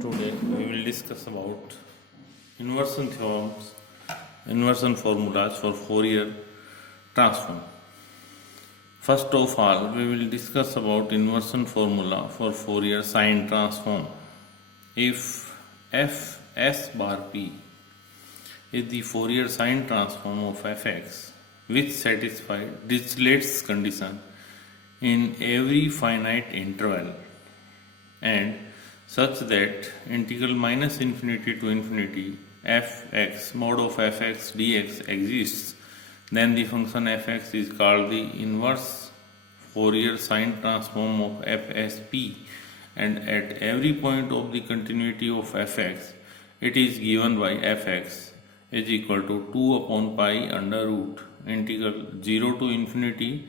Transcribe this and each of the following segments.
Today we will discuss about inversion theorems, inversion formulas for Fourier transform. First of all, we will discuss about inversion formula for Fourier sine transform. If f s bar p is the Fourier sine transform of fx which satisfies Dirichlet's condition in every finite interval and such that integral minus infinity to infinity fx mod of fx dx exists, then the function fx is called the inverse Fourier sine transform of fsp, and at every point of the continuity of fx it is given by fx is equal to 2 upon pi under root integral 0 to infinity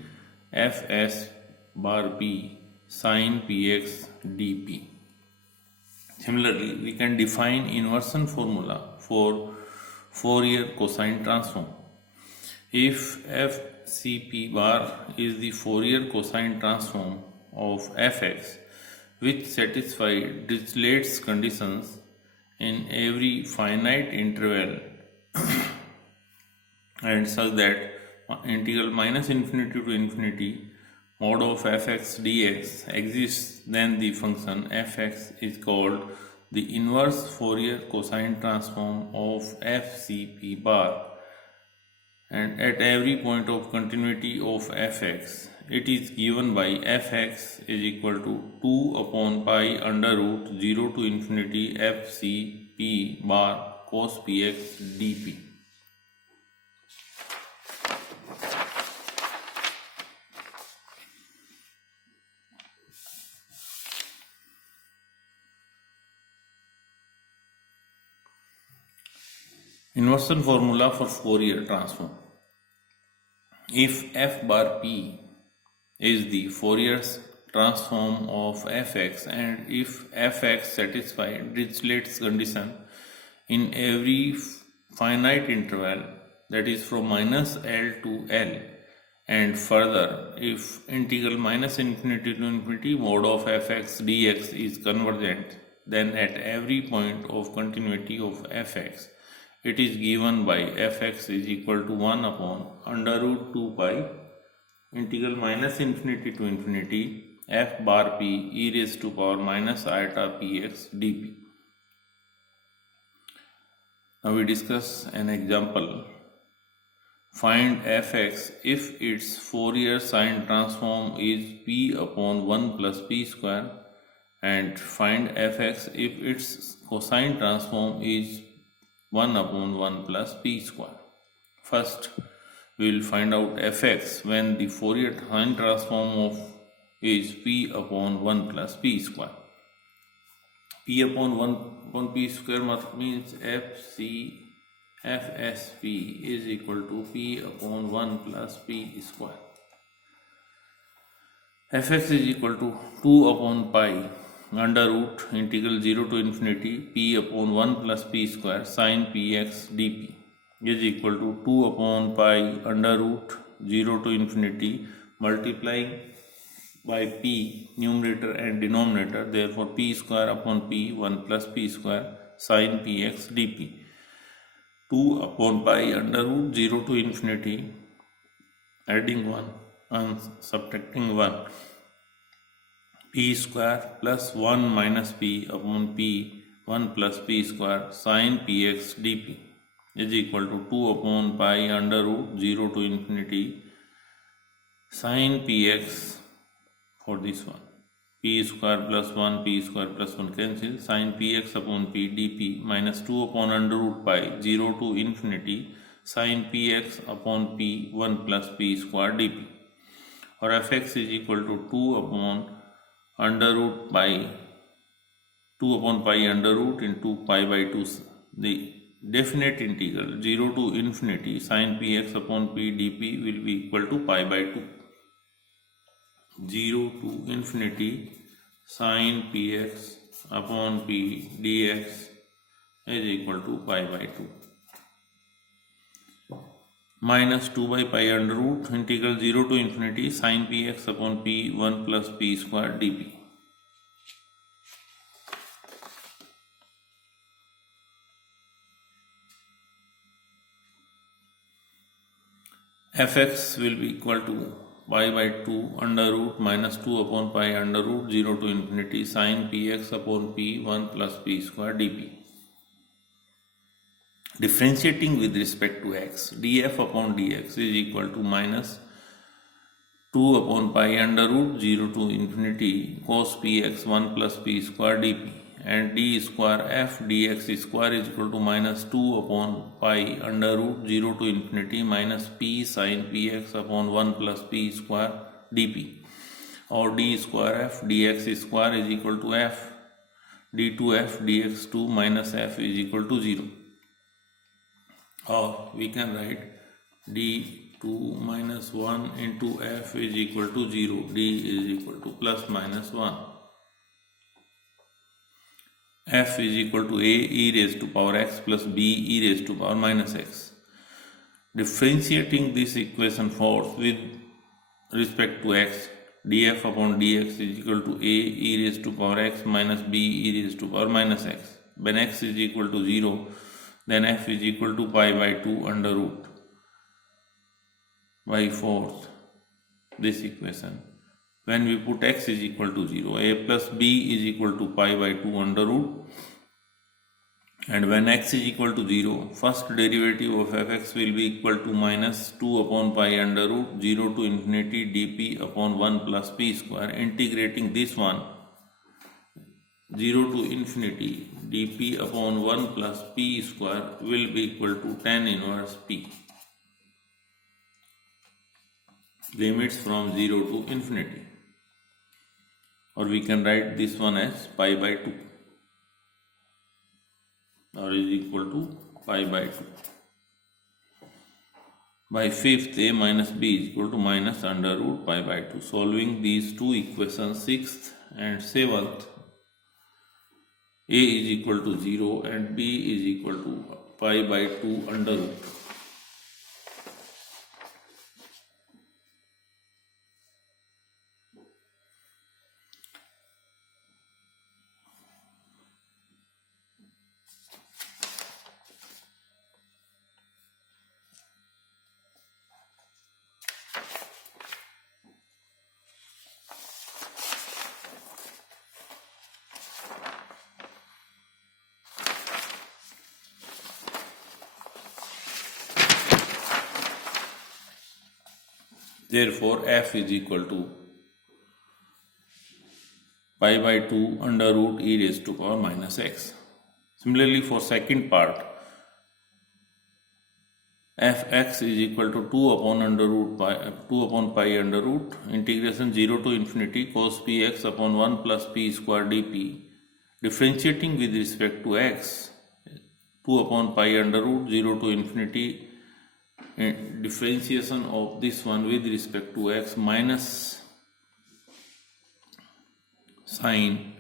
fs bar p sin px dp. Similarly, we can define inversion formula for Fourier cosine transform. If fcp bar is the Fourier cosine transform of fx which satisfies Dirichlet's conditions in every finite interval and such that integral minus infinity to infinity mod of fx dx exists, then the function fx is called the inverse Fourier cosine transform of fcp bar, and at every point of continuity of fx it is given by fx is equal to 2 upon pi under root 0 to infinity fcp bar cos px dp. Inversion formula for Fourier transform. If f bar p is the Fourier transform of fx and if fx satisfies Dirichlet's condition in every finite interval, that is from minus L to L, and further if integral minus infinity to infinity mod of fx dx is convergent, then at every point of continuity of fx it is given by fx is equal to 1 upon under root 2 pi integral minus infinity to infinity f bar p e raised to power minus iota px dp. Now we discuss an example. Find fx if its Fourier sine transform is p upon 1 plus p square, and find fx if its cosine transform is 1 upon 1 plus p square. First, we will find out fx when the Fourier sine transform of is p upon 1 plus p square. P upon 1 upon p square means fsp is equal to p upon 1 plus p square. Fx is equal to 2 upon pi under root integral 0 to infinity p upon 1 plus p square sin px dp is equal to 2 upon pi under root 0 to infinity multiplying by p numerator and denominator, therefore p square upon p 1 plus p square sin px dp. 2 upon pi under root 0 to infinity adding 1 and subtracting 1 p square plus 1 minus p upon p 1 plus p square sin px dp is equal to 2 upon pi under root 0 to infinity sin px for this one. P square plus 1 p square plus 1 cancel, sin px upon p dp minus 2 upon under root pi 0 to infinity sin px upon p 1 plus p square dp, or fx is equal to 2 upon under root pi 2 upon pi under root into pi by 2. The definite integral 0 to infinity sin px upon p dp will be equal to pi by 2. 0 to infinity sin px upon p dx is equal to pi by 2. Minus 2 by pi under root integral 0 to infinity sin px upon p 1 plus p square dp. fx will be equal to pi by 2 under root minus 2 upon pi under root 0 to infinity sin px upon p 1 plus p square dp. Differentiating with respect to x, df upon dx is equal to minus 2 upon pi under root 0 to infinity cos px 1 plus p square dp, and d square f dx square is equal to minus 2 upon pi under root 0 to infinity minus p sin px upon 1 plus p square dp, or d square f dx square is equal to f d2f dx2 minus f is equal to 0, or we can write d2 minus 1 into f is equal to 0, d is equal to plus minus 1. F is equal to a e raised to power x plus b e raised to power minus x. Differentiating this equation forth with respect to x, df upon dx is equal to a e raised to power x minus b e raised to power minus x. When x is equal to 0, then f is equal to pi by 2 under root by 4th this equation. When we put x is equal to 0, a plus b is equal to pi by 2 under root, and when x is equal to 0, first derivative of fx will be equal to minus 2 upon pi under root 0 to infinity dp upon 1 plus p square. Integrating this one 0 to infinity dp upon 1 plus p square will be equal to tan inverse p. Limits from 0 to infinity, or we can write this one as pi by 2, or is equal to pi by 2. By 5th, a minus b is equal to minus under root pi by 2. Solving these two equations, 6th and 7th, a is equal to 0 and b is equal to pi by 2 under root. Therefore, f is equal to pi by 2 under root e raised to power minus x. Similarly, for second part, fx is equal to 2 upon pi under root integration 0 to infinity cos px upon 1 plus p square dp. Differentiating with respect to x, 2 upon pi under root 0 to infinity differentiation of this one with respect to x minus sin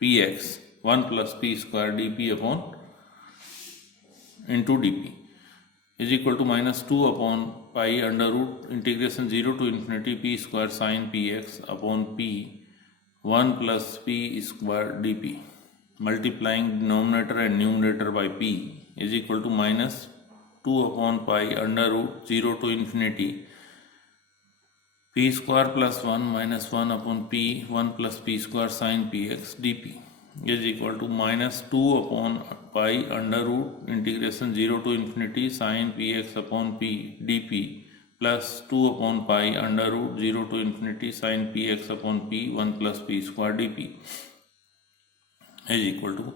px 1 plus p square dp upon into dp is equal to minus 2 upon pi under root integration 0 to infinity p square sin px upon p 1 plus p square dp, multiplying denominator and numerator by p is equal to minus 2 upon pi under root 0 to infinity p square plus 1 minus 1 upon p 1 plus p square sin px dp is equal to minus 2 upon pi under root integration 0 to infinity sin px upon p dp plus 2 upon pi under root 0 to infinity sin px upon p 1 plus p square dp is equal to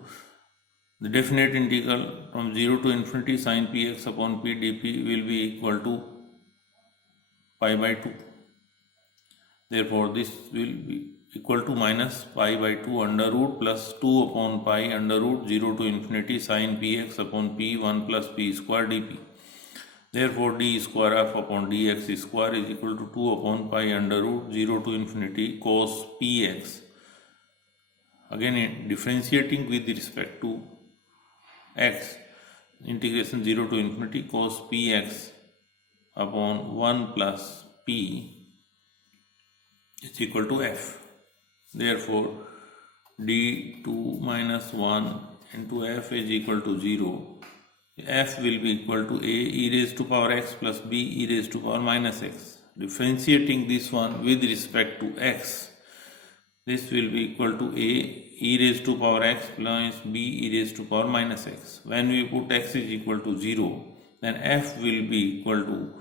the definite integral from 0 to infinity sin px upon p dp will be equal to pi by 2. Therefore, this will be equal to minus pi by 2 under root plus 2 upon pi under root 0 to infinity sin px upon p 1 plus p square dp. Therefore, d square f upon dx square is equal to 2 upon pi under root 0 to infinity cos px. Again, differentiating with respect to x, integration 0 to infinity cos px upon 1 plus p is equal to f. Therefore, d2 minus 1 into f is equal to 0 f will be equal to a e raised to power x plus b e raised to power minus x. Differentiating this one with respect to x, this will be equal to a e raised to power x plus b e raised to power minus x. When we put x is equal to 0, then f will be equal to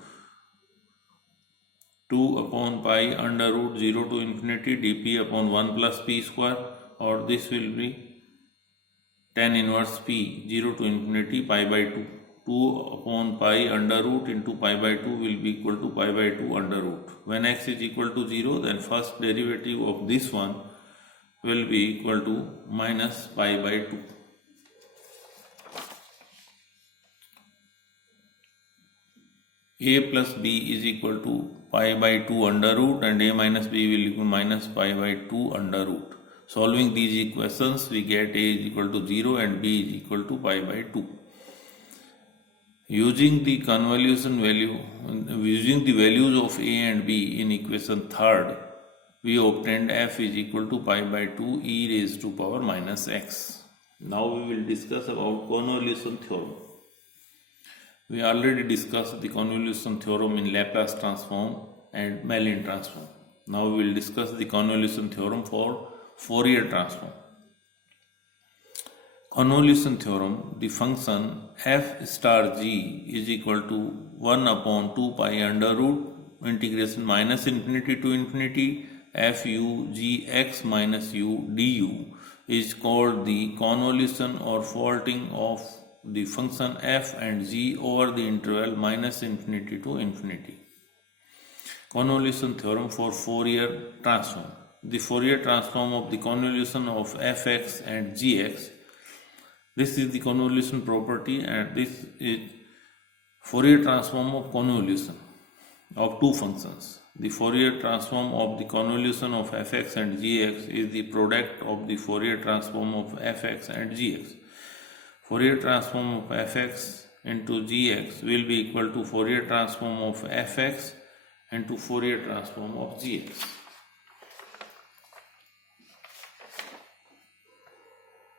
2 upon pi under root 0 to infinity dp upon 1 plus p square, or this will be tan inverse p 0 to infinity pi by 2. 2 upon pi under root into pi by 2 will be equal to pi by 2 under root. When x is equal to 0, then first derivative of this one will be equal to minus pi by 2. A plus b is equal to pi by 2 under root, and a minus b will equal minus pi by 2 under root. Solving these equations, we get a is equal to 0 and b is equal to pi by 2. Using the convolution value, using the values of a and b in equation third, we obtained f is equal to pi by 2 e raised to power minus x. Now we will discuss about convolution theorem. We already discussed the convolution theorem in Laplace transform and Mellin transform. Now we will discuss the convolution theorem for Fourier transform. Convolution theorem, the function f star g is equal to 1 upon 2 pi under root integration minus infinity to infinity fu gx minus u du is called the convolution or faulting of the function f and g over the interval minus infinity to infinity. Convolution theorem for Fourier transform. The Fourier transform of the convolution of fx and gx. This is the convolution property, and this is Fourier transform of convolution of two functions. The Fourier transform of the convolution of fx and gx is the product of the Fourier transform of fx and gx. Fourier transform of fx into gx will be equal to Fourier transform of fx into Fourier transform of gx.